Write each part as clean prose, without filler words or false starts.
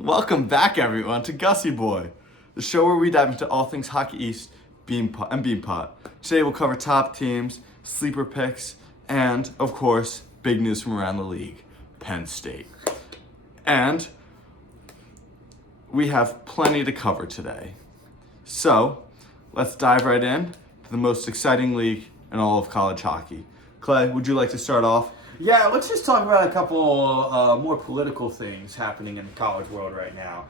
Welcome back, everyone, to Gussy Boy, the show where we dive into all things Hockey East, Beanpot. Today we'll cover top teams, sleeper picks, and, of course, big news from around the league, Penn State. And we have plenty to cover today. So, let's dive right in to the most exciting league in all of college hockey. Clay, would you like to start off? Yeah, let's just talk about a couple more political things happening in the college world right now.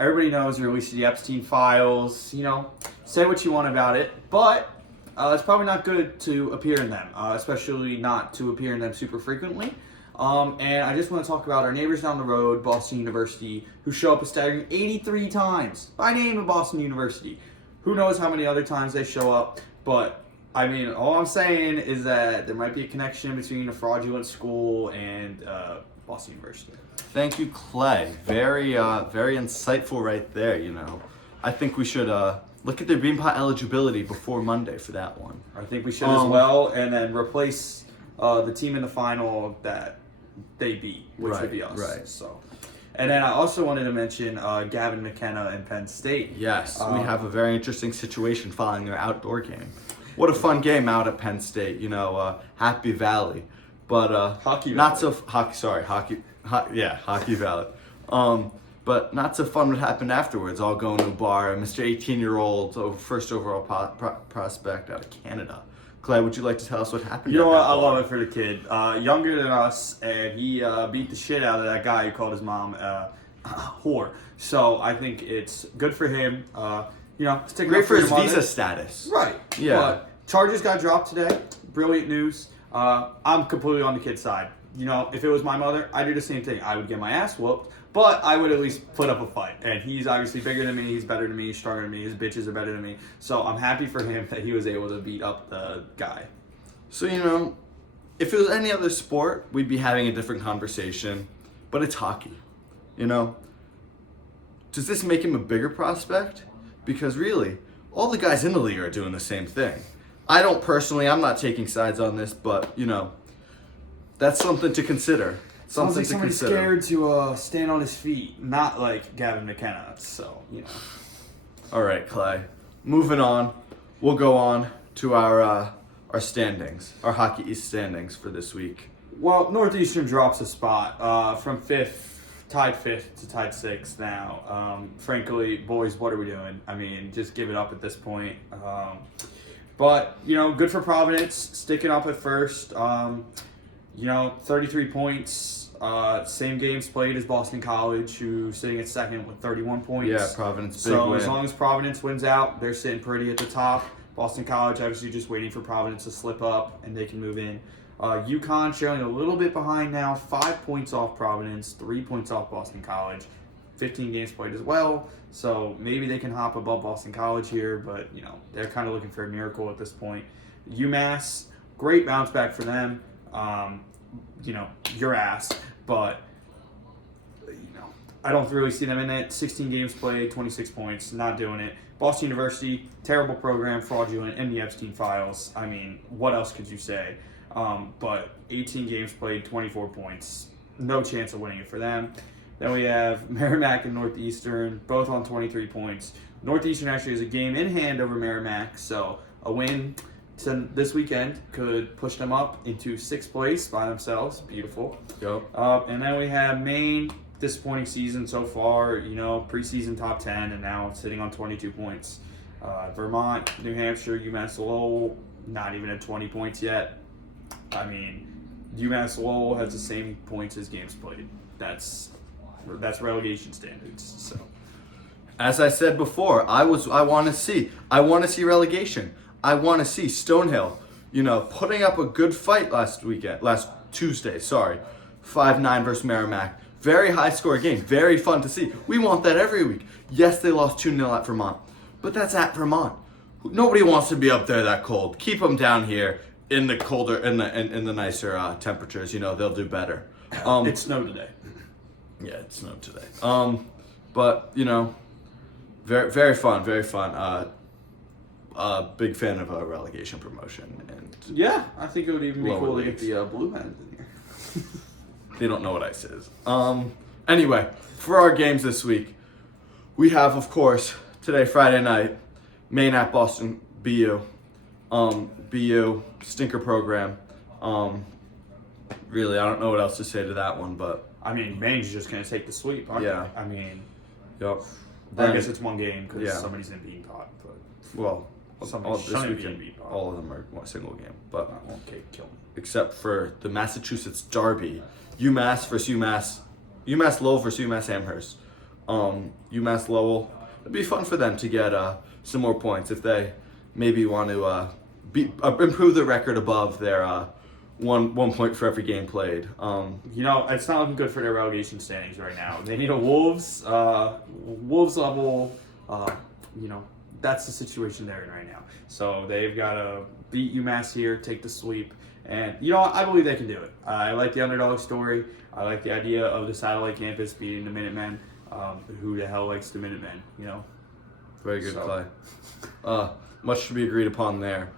Everybody knows the release of the Epstein files. Say what you want about it, but it's probably not good to appear in them, especially not to appear in them super frequently. And I just want to talk about our neighbors down the road, Boston University, who show up a staggering 83 times by name of Boston University. Who knows how many other times they show up, but all I'm saying is that there might be a connection between a fraudulent school and Boston University. Thank you, Clay. Very insightful right there, I think we should look at their Beanpot eligibility before Monday for that one. I think we should as well, and then replace the team in the final that they beat, which would be us. Right. So, and then I also wanted to mention Gavin McKenna and Penn State. Yes, we have a very interesting situation following their outdoor game. What a fun game out at Penn State, Happy Valley, but Hockey not Valley. Hockey Valley. But not so fun what happened afterwards. All going to a bar. Mr. 18-year-old, first overall prospect out of Canada. Clay, would you like to tell us what happened? You know at what? that I bar? love it for the kid. Younger than us, and he beat the shit out of that guy who called his mom whore. So I think it's good for him. Sticking Great up for his your mother. visa status. Right. Yeah. But charges got dropped today. Brilliant news. I'm completely on the kid's side. If it was my mother, I'd do the same thing. I would get my ass whooped, but I would at least put up a fight. And he's obviously bigger than me. He's better than me. He's stronger than me. His bitches are better than me. So I'm happy for him that he was able to beat up the guy. So, if it was any other sport, we'd be having a different conversation. But it's hockey, Does this make him a bigger prospect? Because really, all the guys in the league are doing the same thing. I'm not taking sides on this, but, that's something to consider. Sounds like somebody's scared to stand on his feet, not like Gavin McKenna. So, All right, Clay. Moving on, we'll go on to our standings, our Hockey East standings for this week. Well, Northeastern drops a spot from tied fifth to tied sixth now. Frankly, boys, what are we doing? Just give it up at this point. But, good for Providence, sticking up at first. 33 points, same games played as Boston College, who's sitting at second with 31 points. Yeah, Providence, big So win. as long as Providence wins out, they're sitting pretty at the top. Boston College, obviously just waiting for Providence to slip up, and they can move in. UConn showing a little bit behind now, 5 points off Providence, 3 points off Boston College, 15 games played as well. So maybe they can hop above Boston College here, but, they're kind of looking for a miracle at this point. UMass, great bounce back for them. Your ass, but I don't really see them in it. 16 games played, 26 points, not doing it. Boston University, terrible program, fraudulent, in the Epstein files. What else could you say? But 18 games played, 24 points, no chance of winning it for them. Then we have Merrimack and Northeastern, both on 23 points. Northeastern actually has a game in hand over Merrimack, so a win this weekend could push them up into 6th place by themselves. Beautiful. Yep. And then we have Maine, disappointing season so far, preseason top 10, and now sitting on 22 points. Vermont, New Hampshire, UMass Lowell, not even at 20 points yet. UMass Lowell has the same points as games played. That's relegation standards. So, as I said before, I want to see relegation. I want to see Stonehill, putting up a good fight last Tuesday, 5-9 versus Merrimack. Very high score game, very fun to see. We want that every week. Yes, they lost 2-0 at Vermont, but that's at Vermont. Nobody wants to be up there that cold. Keep them down here in the colder, in the nicer temperatures. They'll do better. it snowed today. Yeah, it snowed today. But very very fun, very fun. Big fan of a relegation promotion, and Yeah, I think it would even be Lower cool to leagues. get the Blue Hens in here. they don't know what ice is. Anyway, for our games this week, we have, of course, today, Friday night, Maine at Boston, BU. BU, stinker program. Really, I don't know what else to say to that one, but... I mean, Maine's just going to take the sweep, aren't Yeah. they? I mean, Yep. I guess it's one game because Yeah. somebody's in Beanpot, but Well, somebody's this shouldn't be weekend, in Beanpot. all of them are one single game, but Okay, kill me. except for the Massachusetts Derby, UMass versus UMass Lowell versus UMass Amherst. UMass Lowell, it'd be fun for them to get some more points if they maybe want to improve the record above their 1 point for every game played. You know, it's not looking good for their relegation standings right now. They need a Wolves level. You know, that's the situation they're in right now. So they've got to beat UMass here, take the sweep, and you know, I believe they can do it. I like the underdog story. I like the idea of the satellite campus beating the Minutemen. Who the hell likes the Minutemen? You know. Very good play. Much to be agreed upon there.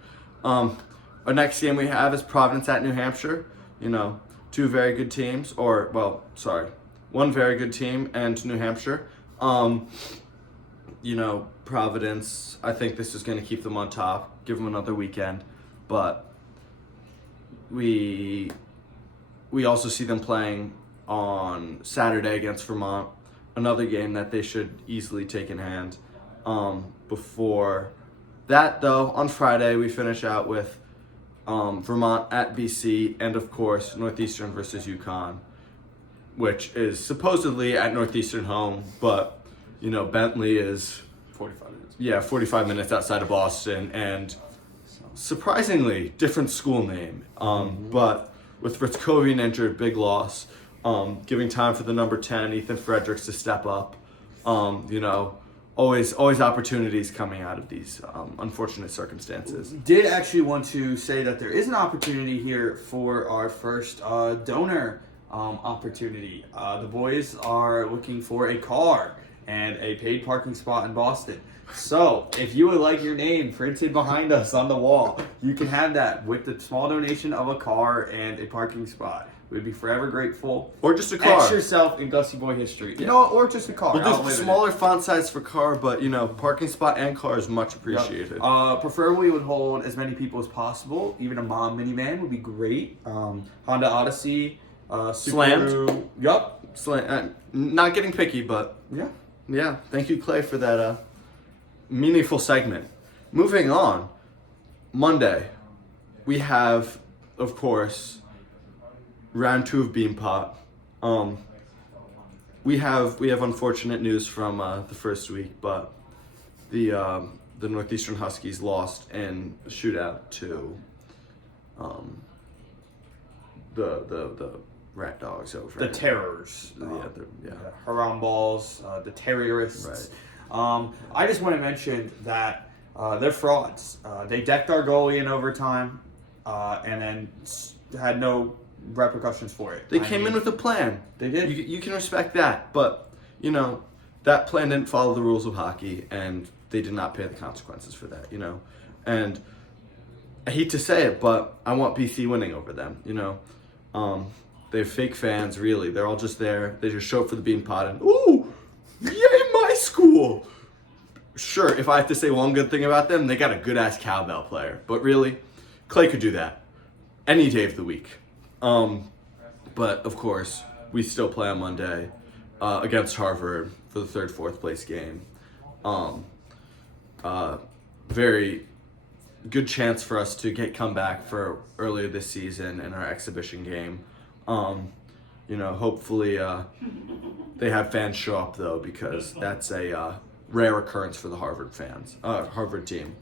Our next game we have is Providence at New Hampshire. You know, two very good teams, one very good team and New Hampshire. You know, Providence, I think this is going to keep them on top, give them another weekend, but we also see them playing on Saturday against Vermont, another game that they should easily take in hand. Before that, though, on Friday we finish out with Vermont at BC, and of course Northeastern versus UConn, which is supposedly at Northeastern home, but you know Bentley is 45 minutes. Yeah, 45 minutes outside of Boston, and surprisingly different school name. But with Ritkovian injured, big loss. Giving time for the number 10, Ethan Fredericks, to step up. You know, always opportunities coming out of these unfortunate circumstances. Did actually want to say that there is an opportunity here for our first donor opportunity. The boys are looking for a car and a paid parking spot in Boston. So, if you would like your name printed behind us on the wall, you can have that with the small donation of a car and a parking spot. We'd be forever grateful. Or just a car. Etch yourself in Gussy Boy history. You know what? Or just a car. We'll do smaller font size for car, but you know, parking spot and car is much appreciated. Yep. Preferably would hold as many people as possible. Even a mom minivan would be great. Honda Odyssey. Slammed. Subaru. Yup. Not getting picky, but yeah. Thank you, Clay, for that meaningful segment. Moving on, Monday, we have, of course, round 2 of Beanpot. We have unfortunate news from the first week, but the Northeastern Huskies lost in the shootout to the Rat Dogs over. The Terrors. The Haram Balls, the terrorists. Right. I just want to mention that they're frauds. They decked our goalie in overtime and then had no repercussions for it. They came in with a plan. They did. You can respect that, but you know that plan didn't follow the rules of hockey, and they did not pay the consequences for that. You know, and I hate to say it, but I want BC winning over them. You know, they have fake fans. Really, they're all just there. They just show up for the Beanpot and ooh, yay my school. Sure, if I have to say one good thing about them, they got a good ass cowbell player. But really, Clay could do that any day of the week. But of course, we still play on Monday against Harvard for the 3rd, 4th place game. Very good chance for us to come back for earlier this season in our exhibition game. You know, hopefully they have fans show up though, because that's a rare occurrence for the Harvard team.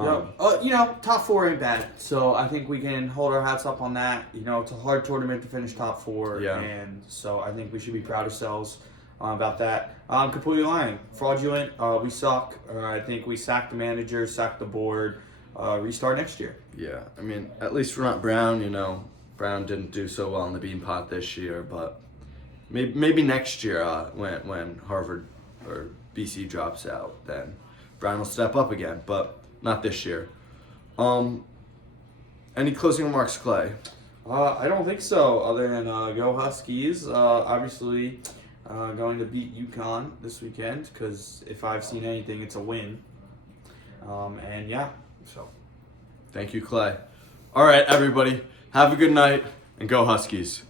You know, top 4 ain't bad, so I think we can hold our hats up on that. You know, it's a hard tournament to finish top 4, and so I think we should be proud of ourselves about that. I'm completely lying. Fraudulent. We suck. I think we sacked the manager, sacked the board. Restart next year. Yeah, I mean, at least we're not Brown. You know, Brown didn't do so well in the Beanpot this year, but maybe next year when Harvard or BC drops out, then Brown will step up again. But not this year. Any closing remarks, Clay? I don't think so, other than go Huskies. Obviously, going to beat UConn this weekend because if I've seen anything, it's a win. And yeah, so. Thank you, Clay. All right, everybody. Have a good night and go Huskies.